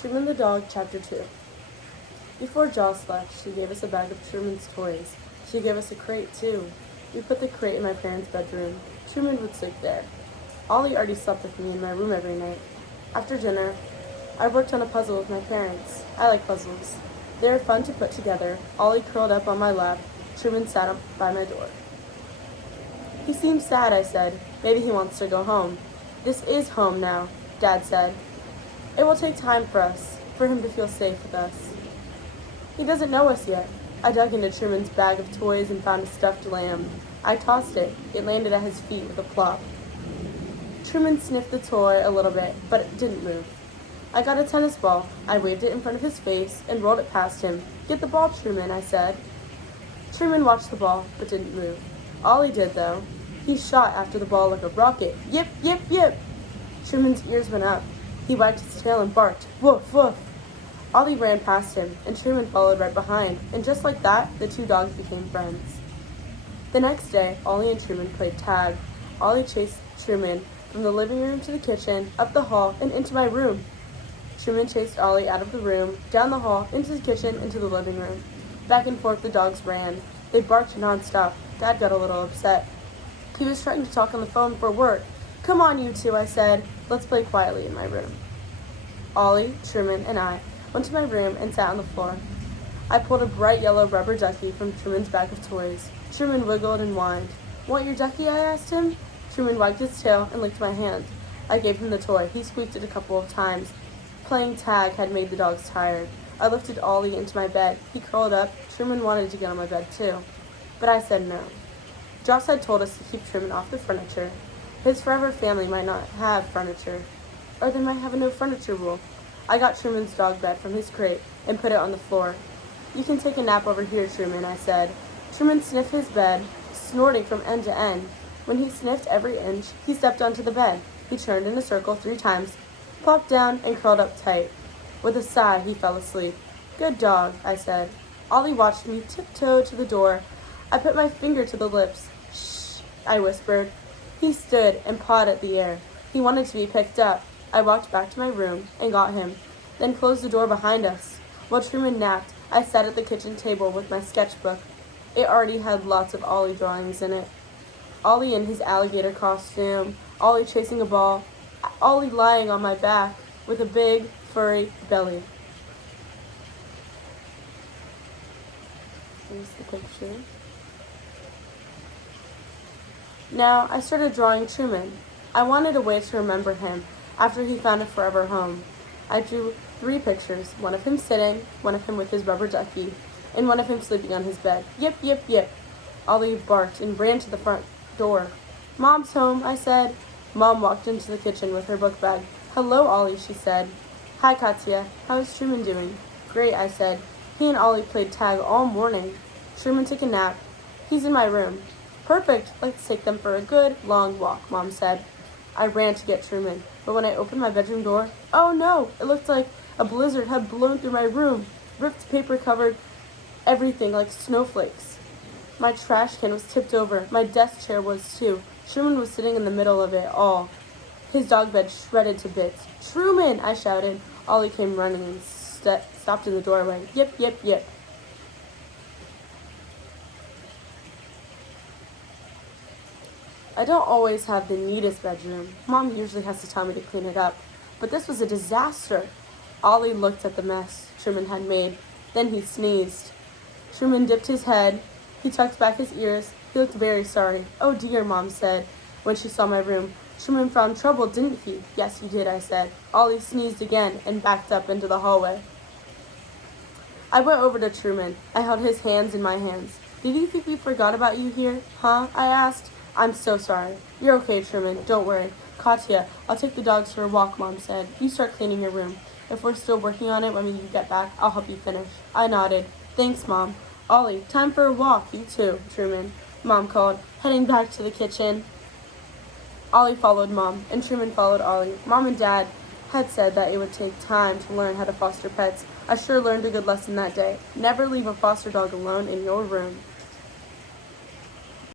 Truman the Dog, Chapter 2. Before Joss left, she gave us a bag of Truman's toys. She gave us a crate, too. We put the crate in my parents' bedroom. Truman would sleep there. Ollie already slept with me in my room every night. After dinner, I worked on a puzzle with my parents. I like puzzles. They are fun to put together. Ollie curled up on my lap. Truman sat up by my door. He seems sad, I said. Maybe he wants to go home. This is home now, Dad said. It will take time for him to feel safe with us. He doesn't know us yet. I dug into Truman's bag of toys and found a stuffed lamb. I tossed it. It landed at his feet with a plop. Truman sniffed the toy a little bit, but it didn't move. I got a tennis ball. I waved it in front of his face and rolled it past him. Get the ball, Truman, I said. Truman watched the ball, but didn't move. Ollie did, though. He shot after the ball like a rocket. Yip, yip, yip! Truman's ears went up. He wagged his tail and barked. Woof, woof! Ollie ran past him, and Truman followed right behind, and just like that, the two dogs became friends. The next day, Ollie and Truman played tag. Ollie chased Truman from the living room to the kitchen, up the hall, and into my room. Truman chased Ollie out of the room, down the hall, into the kitchen, into the living room. Back and forth the dogs ran. They barked nonstop. Dad got a little upset. He was trying to talk on the phone for work. Come on, you two, I said. Let's play quietly in my room. Ollie, Truman, and I went to my room and sat on the floor. I pulled a bright yellow rubber ducky from Truman's bag of toys. Truman wiggled and whined. Want your ducky? I asked him. Truman wagged his tail and licked my hand. I gave him the toy. He squeaked it a couple of times. Playing tag had made the dogs tired. I lifted Ollie into my bed. He curled up. Truman wanted to get on my bed too, but I said no. Joss had told us to keep Truman off the furniture. His forever family might not have furniture, or they might have a no furniture rule. I got Truman's dog bed from his crate and put it on the floor. You can take a nap over here, Truman, I said. Truman sniffed his bed, snorting from end to end. When he sniffed every inch, he stepped onto the bed. He turned in a circle 3 times, plopped down, and curled up tight. With a sigh, he fell asleep. Good dog, I said. Ollie watched me tiptoe to the door. I put my finger to the lips. Shh, I whispered. He stood and pawed at the air. He wanted to be picked up. I walked back to my room and got him, then closed the door behind us. While Truman napped, I sat at the kitchen table with my sketchbook. It already had lots of Ollie drawings in it. Ollie in his alligator costume, Ollie chasing a ball, Ollie lying on my back with a big, furry belly. Here's the picture. Now, I started drawing Truman. I wanted a way to remember him after he found a forever home. I drew 3 pictures, one of him sitting, one of him with his rubber ducky, and one of him sleeping on his bed. Yip, yip, yip. Ollie barked and ran to the front door. Mom's home, I said. Mom walked into the kitchen with her book bag. Hello, Ollie, she said. Hi, Katya. How's Truman doing? Great, I said. He and Ollie played tag all morning. Truman took a nap. He's in my room. Perfect. Let's take them for a good, long walk, Mom said. I ran to get Truman, but when I opened my bedroom door, oh no, it looked like a blizzard had blown through my room. Ripped paper covered everything like snowflakes. My trash can was tipped over. My desk chair was too. Truman was sitting in the middle of it all. His dog bed shredded to bits. Truman, I shouted. Ollie came running and stopped in the doorway. Yip, yip, yip. I don't always have the neatest bedroom. Mom usually has to tell me to clean it up. But this was a disaster. Ollie looked at the mess Truman had made. Then he sneezed. Truman dipped his head. He tucked back his ears. He looked very sorry. Oh dear, Mom said when she saw my room. Truman found trouble, didn't he? Yes, he did, I said. Ollie sneezed again and backed up into the hallway. I went over to Truman. I held his hands in my hands. Did you think we forgot about you here? Huh? I asked. I'm so sorry. You're okay, Truman. Don't worry. Katya, I'll take the dogs for a walk, Mom said. You start cleaning your room. If we're still working on it when you get back, I'll help you finish. I nodded. Thanks, Mom. Ollie, time for a walk. You too, Truman, Mom called, heading back to the kitchen. Ollie followed Mom, and Truman followed Ollie. Mom and Dad had said that it would take time to learn how to foster pets. I sure learned a good lesson that day. Never leave a foster dog alone in your room.